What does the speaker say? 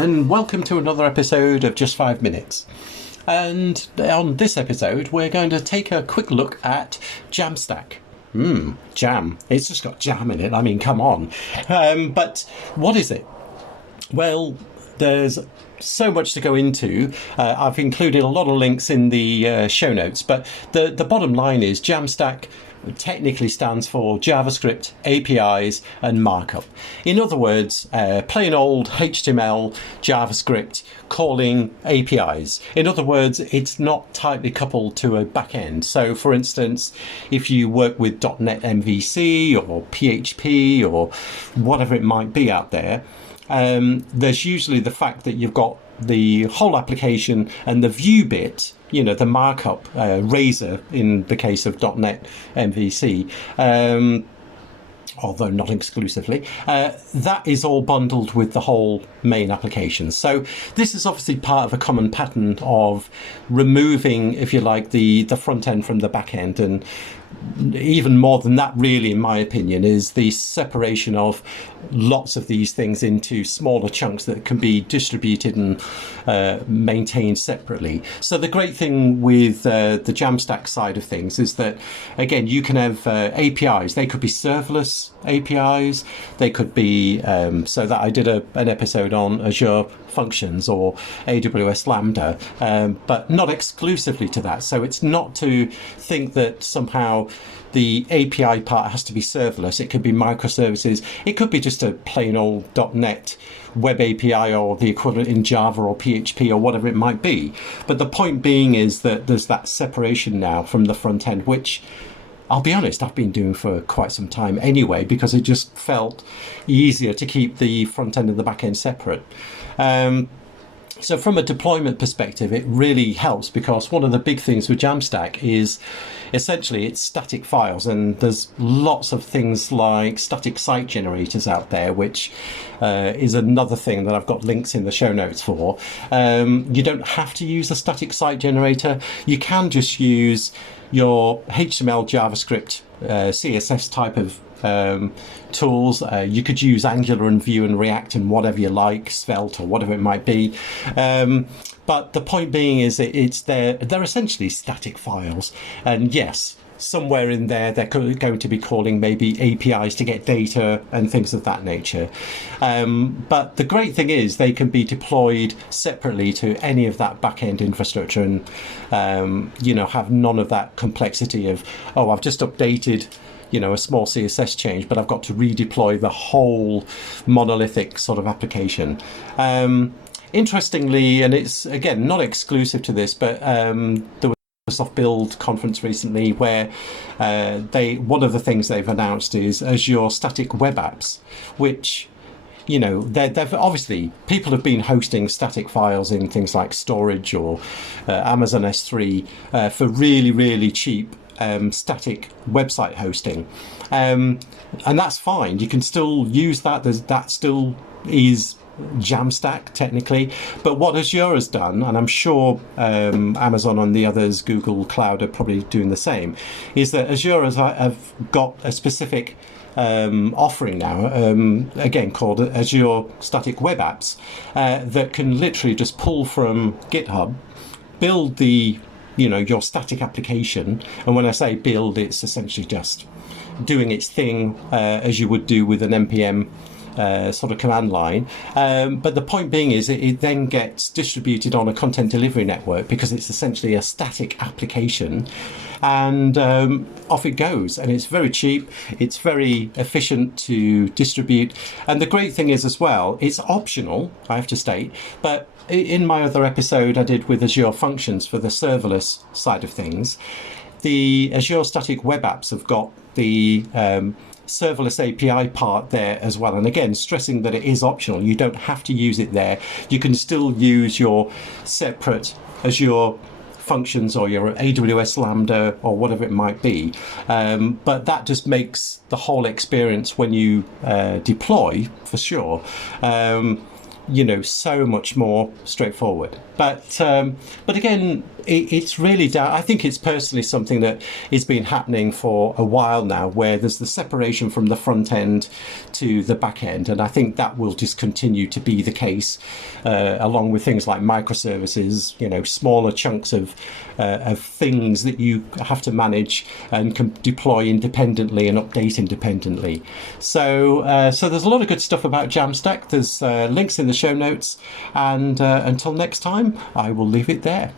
and welcome to another episode of Just 5 Minutes. And on this episode, we're going to take a quick look at JAMstack. Jam. It's just got jam in it. I mean, come on. But what is it? Well, there's so much to go into. I've included a lot of links in the show notes, but the bottom line is JAMstack technically stands for JavaScript, APIs, and Markup. In other words, plain old HTML, JavaScript calling APIs. In other words, it's not tightly coupled to a backend. So, for instance, if you work with .NET MVC or PHP or whatever it might be out there, there's usually the fact that you've got the whole application and the view bit, you know, the markup, razor in the case of .NET MVC, although not exclusively, that is all bundled with the whole main application. So this is obviously part of a common pattern of removing, if you like, the front end from the back end. And even more than that, really, in my opinion, is the separation of lots of these things into smaller chunks that can be distributed and maintained separately. So the great thing with the JAMstack side of things is that, again, you can have APIs. They could be serverless APIs. They could be, so that I did an episode on Azure Functions or AWS Lambda, but not exclusively to that. So it's not to think that somehow the API part has to be serverless. It could be microservices. It could be just a plain old .NET web API or the equivalent in Java or PHP or whatever it might be. But the point being is that there's that separation now from the front end, which I'll be honest, I've been doing for quite some time anyway, because it just felt easier to keep the front end and the back end separate. So from a deployment perspective, it really helps, because one of the big things with JAMstack is essentially it's static files, and there's lots of things like static site generators out there, which is another thing that I've got links in the show notes for. You don't have to use a static site generator. You can just use your HTML, JavaScript, CSS type of tools. You could use Angular and Vue and React and whatever you like, Svelte or whatever it might be. But the point being is they're essentially static files. And yes, somewhere in there, they're going to be calling maybe APIs to get data and things of that nature. But the great thing is they can be deployed separately to any of that back-end infrastructure and, have none of that complexity of, oh, I've just updated a small CSS change, but I've got to redeploy the whole monolithic sort of application. Interestingly, and it's, again, not exclusive to this, but there was a Microsoft Build conference recently where one of the things they've announced is Azure Static Web Apps, which, they've obviously, people have been hosting static files in things like storage or Amazon S3 for really, really cheap static website hosting, and that's fine. You can still use that. That still is JAMstack technically, but what Azure has done, and I'm sure Amazon and the others, Google Cloud, are probably doing the same, is that Azure have got a specific offering now, again called Azure Static Web Apps, that can literally just pull from GitHub, build your static application. And when I say build, it's essentially just doing its thing as you would do with an npm sort of command line. But the point being is it then gets distributed on a content delivery network, because it's essentially a static application, and off it goes. And it's very cheap, it's very efficient to distribute. And the great thing is as well, it's optional, I have to state, but in my other episode I did with Azure Functions for the serverless side of things, the Azure Static Web Apps have got the serverless API part there as well. And again, stressing that it is optional. You don't have to use it there. You can still use your separate Azure Functions or your AWS Lambda or whatever it might be. But that just makes the whole experience when you deploy, for sure, so much more straightforward. But again, It's really down. I think it's personally something that has been happening for a while now, where there's the separation from the front end to the back end, and I think that will just continue to be the case, along with things like microservices. Smaller chunks of things that you have to manage and can deploy independently and update independently. So there's a lot of good stuff about JAMstack. There's links in the show notes, and until next time, I will leave it there.